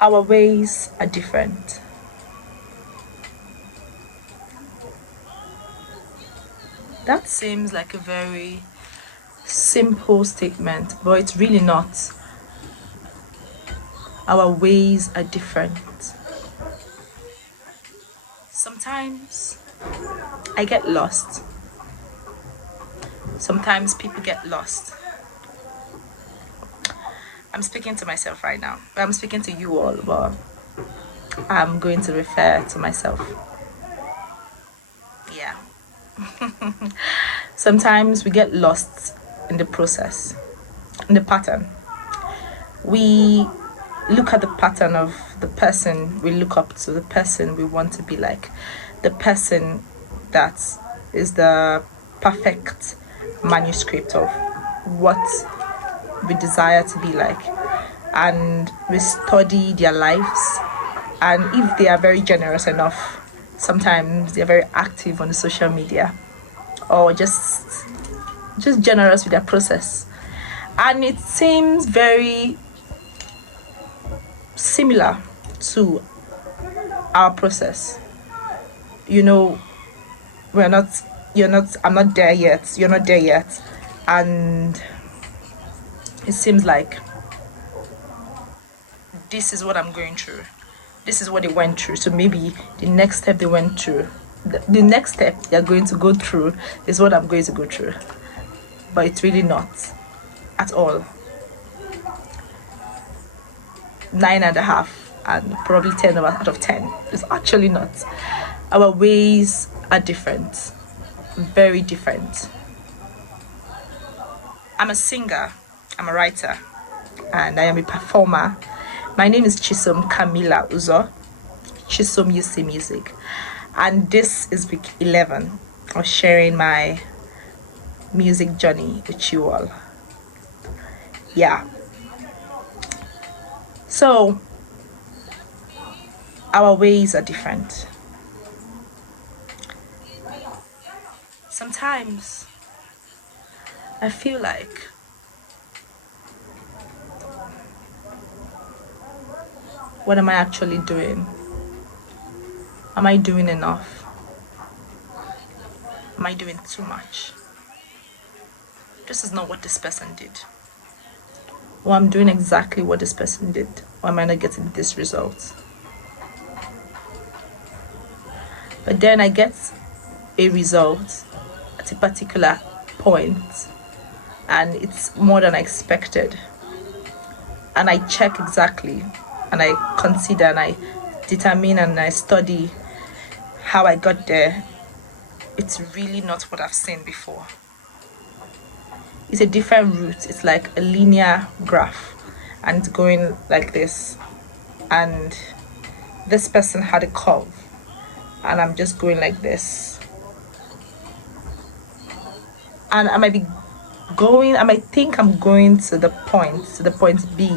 Our ways are different. That seems like a very simple statement, but it's really not. Our ways are different. Sometimes I get lost. Sometimes people get lost. I'm speaking to myself right now. I'm speaking to you all, but I'm going to refer to myself. Yeah. Sometimes we get lost in the process, in the pattern. We look at the pattern of the person we look up to, the person we want to be like, the person that is the perfect manuscript of what we desire to be like. And we study their lives, and if they are very generous enough, sometimes they're very active on the social media, or just generous with their process, and it seems very similar to our process. You know, I'm not there yet, you're not there yet, and it seems like this is what I'm going through, this is what they went through, so maybe the next step they went through, the next step they're going to go through is what I'm going to go through. But it's really not at all. 9.5 and probably 10 out of 10. It's actually not. Our ways are different, very different. I'm a singer, I'm a writer, and I am a performer. My name is ChisomUCmusic, ChisomUCmusic, and this is week 11 of sharing my music journey with you all. Yeah. So, our ways are different. Sometimes I feel like what am I actually doing? Am I doing enough? Am I doing too much? This is not what this person did. Or I'm doing exactly what this person did. Or am I not getting this result? But then I get a result at a particular point, and it's more than I expected. And I check exactly, and I consider, and I determine, and I study how I got there. It's really not what I've seen before. It's a different route. It's like a linear graph, and it's going like this. And this person had a curve, and I'm just going like this. And I might think I'm going to the point B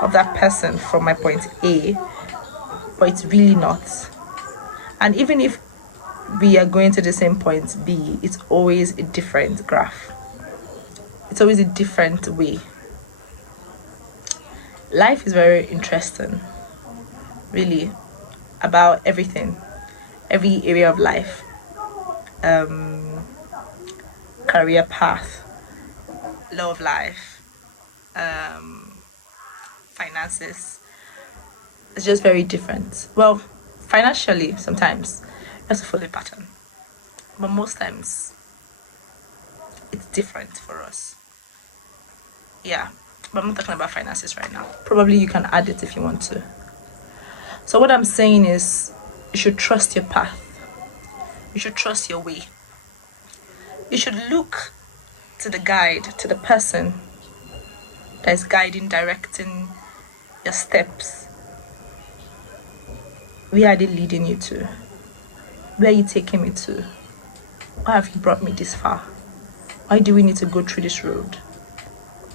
of that person from my point A, but it's really not. And even if we are going to the same point B, it's always a different graph. It's always a different way. Life is very interesting, really, about everything, every area of life, career path, love life, finances. It's just very different. Well, financially, sometimes that's a follow pattern, but most times it's different for us. Yeah, but I'm not talking about finances right now. Probably you can add it if you want to. So what I'm saying is, you should trust your path. You should trust your way. You should look to the guide, to the person that is guiding, directing your steps. Where are they leading you to? Where are you taking me to? Why have you brought me this far? Why do we need to go through this road?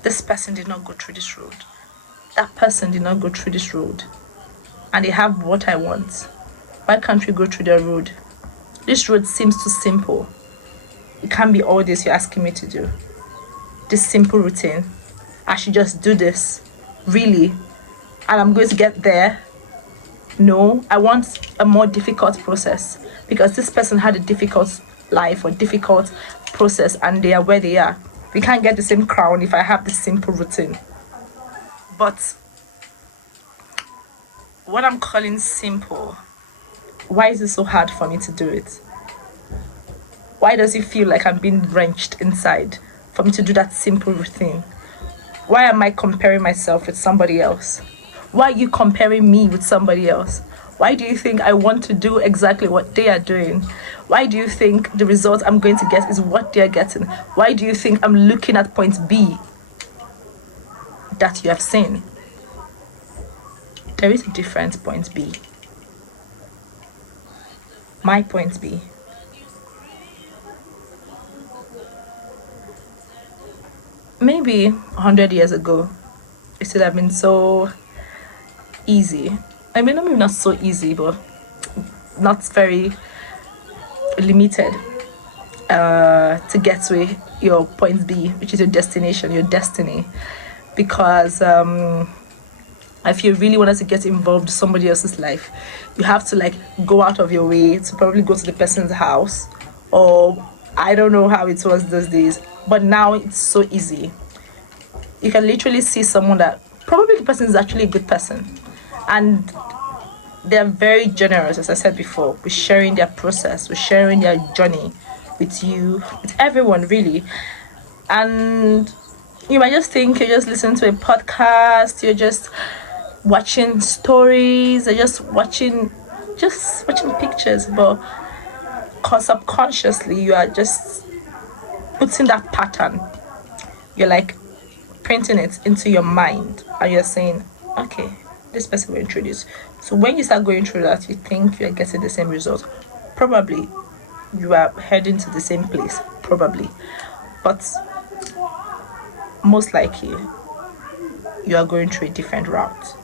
This person did not go through this road. That person did not go through this road. And they have what I want. Why can't we go through their road? This road seems too simple. It can't be all this you're asking me to do. This simple routine. I should just do this. Really? and I'm going to get there. No, I want a more difficult process because this person had a difficult life or difficult process and they are where they are. We can't get the same crown if I have the simple routine. But what I'm calling simple, why is it so hard for me to do it? Why does it feel like I'm being wrenched inside for me to do that simple routine? Why am I comparing myself with somebody else? Why are you comparing me with somebody else? Why do you think I want to do exactly what they are doing? Why do you think the result I'm going to get is what they're getting? Why do you think I'm looking at point B that you have seen? There is a different point B. My point B. Maybe 100 years ago, it should have been so easy. I mean, maybe not so easy, but not very limited to get to your point B, which is your destination, your destiny. Because if you really wanted to get involved in somebody else's life, you have to like go out of your way to probably go to the person's house, or I don't know how it was those days, but now it's so easy. You can literally see someone that probably the person is actually a good person, and they're very generous, as I said before, with sharing their process, with sharing their journey with you, with everyone really. And you might just think you're just listening to a podcast, you're just watching stories, you're just watching pictures, but subconsciously you are just putting that pattern. You're like printing it into your mind, and you're saying, okay, this person will introduce. So when you start going through that, you think you're getting the same result. Probably you are heading to the same place, probably, but most likely you are going through a different route,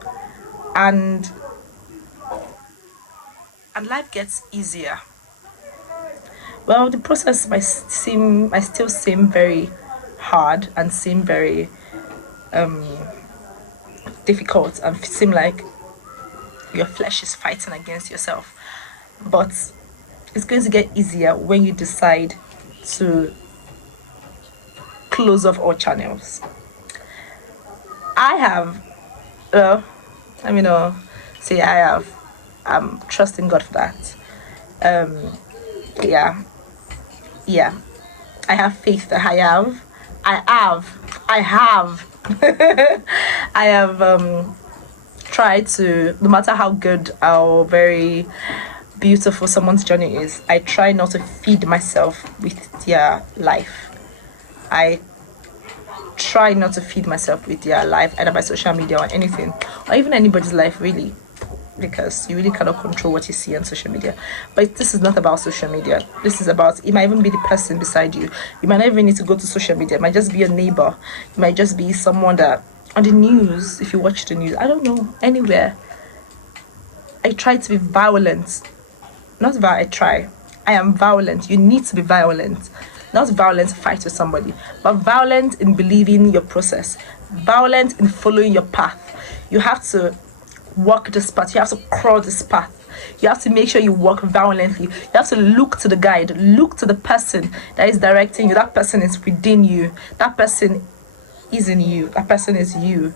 and life gets easier. Well, the process might still seem very hard and seem very difficult and seem like your flesh is fighting against yourself, but it's going to get easier when you decide to close off all channels. I have I mean say I have, I'm trusting God for that. Yeah, I have faith that I have I have tried to, no matter how good or very beautiful someone's journey is, I try not to feed myself with their life. I try not to feed myself with their life, either by social media or anything, or even anybody's life really, because you really cannot control what you see on social media. But this is not about social media. This is about, it might even be the person beside you. You might not even need to go to social media. It might just be a neighbor. It might just be someone that on the news, if you watch the news, I don't know, anywhere. I try to be violent. Not that I try. I am violent. You need to be violent. Not violent to fight with somebody, but violent in believing your process. Violent in following your path. You have to walk this path. You have to crawl this path. You have to make sure you walk violently. You have to look to the guide. Look to the person that is directing you. That person is within you. That person is in you. That person is you.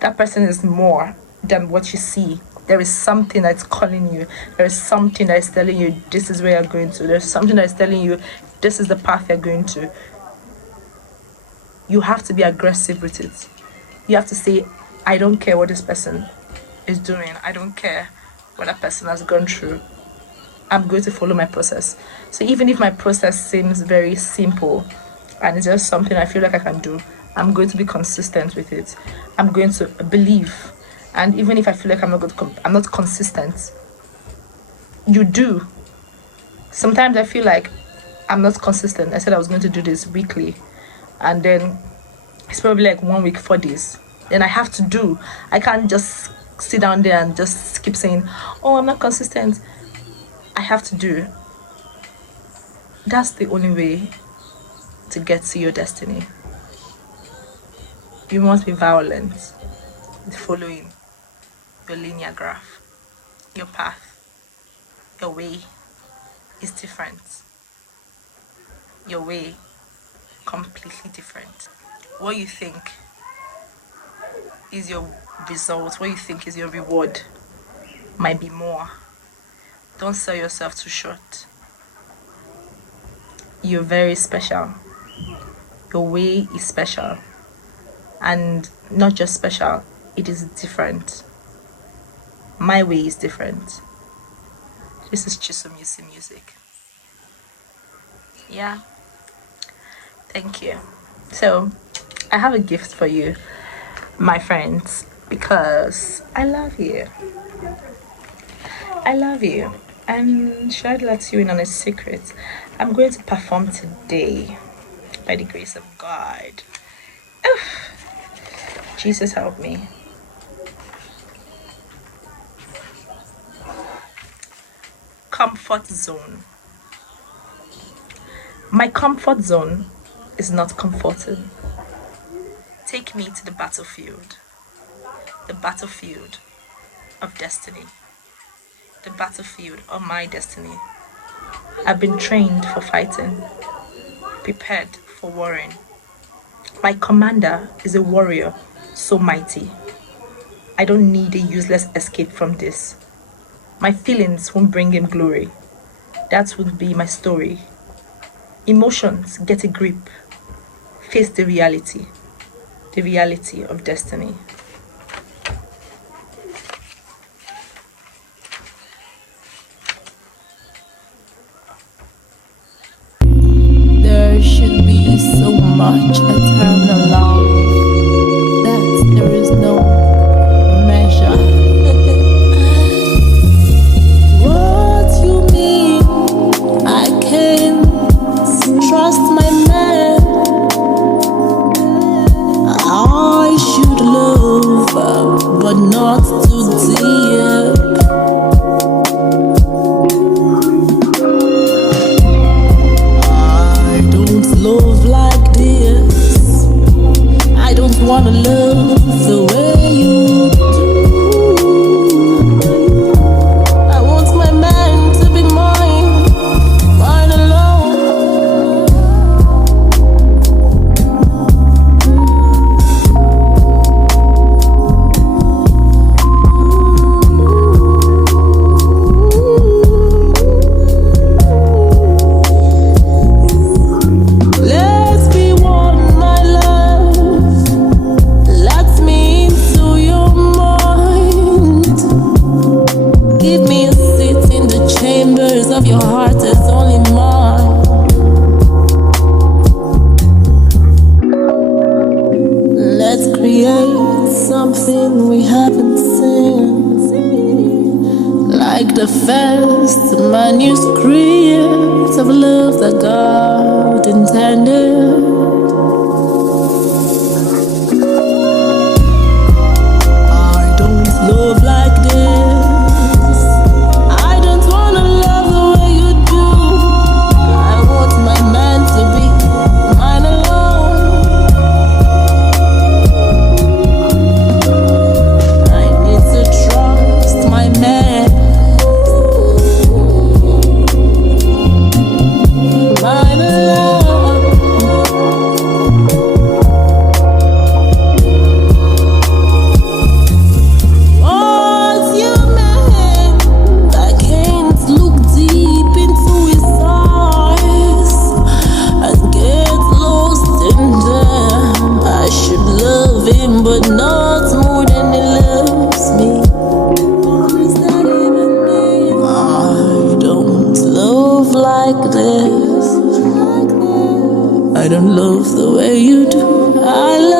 That person is more than what you see. There is something that's calling you. There is something that is telling you this is where you're going to. There's something that is telling you this is the path you're going to. You have to be aggressive with it. You have to say, I don't care what this person is doing. I don't care what that person has gone through. I'm going to follow my process. So even if my process seems very simple and it's just something I feel like I can do, I'm going to be consistent with it. I'm going to believe. And even if I feel like I'm not consistent, you do. Sometimes I feel like I'm not consistent. I said I was going to do this weekly, and then it's probably like 1 week, 4 days. Then I have to do. I can't just sit down there and just keep saying, oh, I'm not consistent. I have to do. That's the only way to get to your destiny. You must be violent with following your linear graph. Your path, your way is different. Your way, completely different. What you think is your result, what you think is your reward, might be more. Don't sell yourself too short. You're very special. Your way is special. And not just special, it is different. My way is different. This is ChisomUCmusic. Yeah. Thank you. So, I have a gift for you, my friends, because I love you. I love you. And should I let you in on a secret? I'm going to perform today by the grace of God. Jesus help me. Comfort zone. My comfort zone is not comforting. Take me to the battlefield of destiny, the battlefield of my destiny. I've been trained for fighting, prepared for warring. My commander is a warrior so mighty. I don't need a useless escape from this. My feelings won't bring him glory. That would be my story. Emotions get a grip. Face the reality of destiny. There should be so much eternal love that there is no measure. What you mean? I can't trust my man. I should love, but not too deep. I don't love like this. I don't wanna love the way you do. I want my man to be mine, mine alone. Let's be one, my love. Let me into your mind. Give me a seat in the chambers of your heart as only mine. Let's create something we haven't seen, like the first manuscript of love that God intended. I don't love like this. I don't wanna love the way you do. I want my man to be mine alone. I need to trust my man. Mine alone. What you meant? I can't look deep into his eyes and get lost in them. I should love him, but not more than he loves me. What does that even mean? I don't love like this. I don't love the way you do. I love